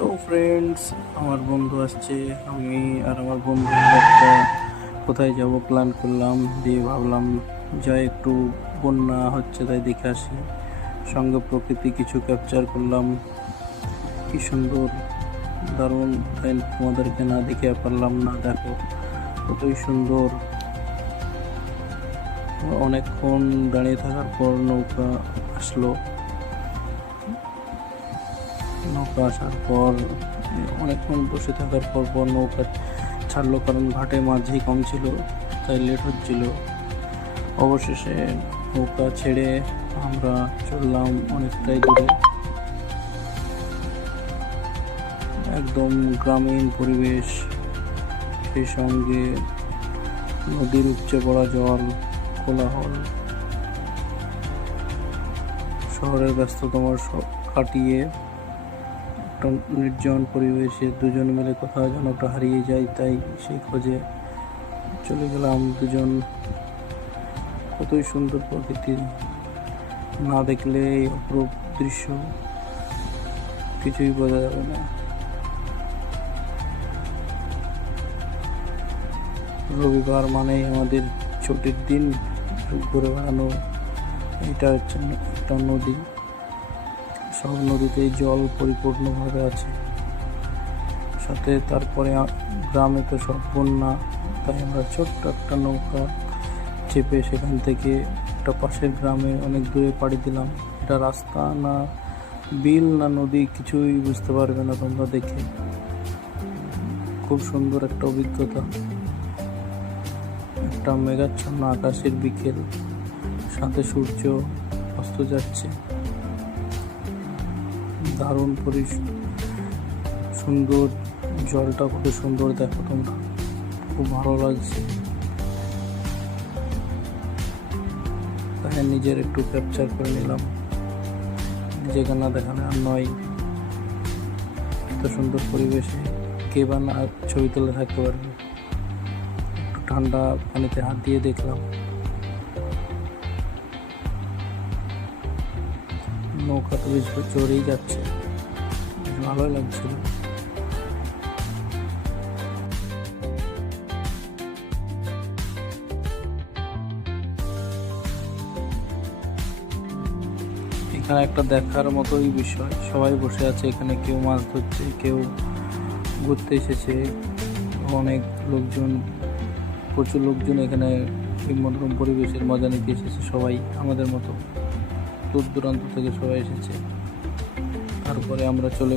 Hello friends, আমার বন্ধু আসছে। আমি আর আমার বন্ধু একটা কোথায় যাব প্ল্যান করলাম, দিয়ে ভাবলাম যাই একটু বন্যা হচ্ছে তাই দেখে আসি। সঙ্গে প্রকৃতি কিছু ক্যাপচার করলাম। কি সুন্দর, দারুণ, তাই তোমাদেরকে না দেখে পারলাম না। দেখো কতই সুন্দর। অনেকক্ষণ দাঁড়িয়ে থাকার পর নৌকা আসলো। নৌকা আসার পর অনেকক্ষণ বসে থাকার পর নৌকা ছাড়লো, কারণ ঘাটে মাঝি কম ছিল তাই লেট হচ্ছিল। অবশেষে নৌকা ছেড়ে আমরা চললাম অনেকটাই দূরে। একদম গ্রামীণ পরিবেশ, সেই সঙ্গে নদীর উপচে পড়া জল, কোলাহল, শহরের ব্যস্ততম কাটিয়ে একটা নির্জন পরিবেশে দুজন মিলে কোথাও যেন একটা হারিয়ে যায়, তাই সেই খোঁজে চলে গেলাম দুজন। কতই সুন্দর প্রকৃতি, না দেখলে এই অপরূপ দৃশ্য কিছুই বোঝা যাবে না। রবিবার মানেই আমাদের ছুটির দিন, ঘুরে বেড়ানো। এটা হচ্ছে একটা নদী, সব নদীতেই জল পরিপূর্ণভাবে আছে। সাথে তারপরে গ্রামে তো সব বন্যা, তাই আমরা ছোট্ট একটা নৌকা চেপে সেখান থেকে একটা পাশের গ্রামে অনেক দূরে পাড়ি দিলাম। এটা রাস্তা না বিল না নদী কিছুই বুঝতে পারবে না তোমরা দেখে। খুব সুন্দর একটা অভিজ্ঞতা। একটা মেঘাচ্ছন্ন আকাশের বিকেল, সাথে সূর্য অস্ত যাচ্ছে। দারুণ সুন্দর, জলটা কত সুন্দর দেখো তোমরা, খুব ভালো লাগছে। তাই নিজের একটু ক্যাপচার করে নিলাম, নিজেকে না দেখালে আর নয়। এত সুন্দর পরিবেশে কে বা না ছবি তুলে থাকতে পারবে। একটু ঠান্ডা পানিতে হাত দিয়ে দেখলাম, নৌকা তো বেশ চড়েই যাচ্ছে, ভালোই লাগছিল। এখানে একটা দেখার মতোই বিষয়, সবাই বসে আছে এখানে, কেউ মাছ ধরছে, কেউ ঘুরতে এসেছে। অনেক লোকজন, প্রচুর লোকজন এখানে এই মনোরম পরিবেশের মজা নিতে এসেছে। সবাই আমাদের মতো দূর দূরান্ত থেকে সবাই এসেছে। তারপরে আমরা চলে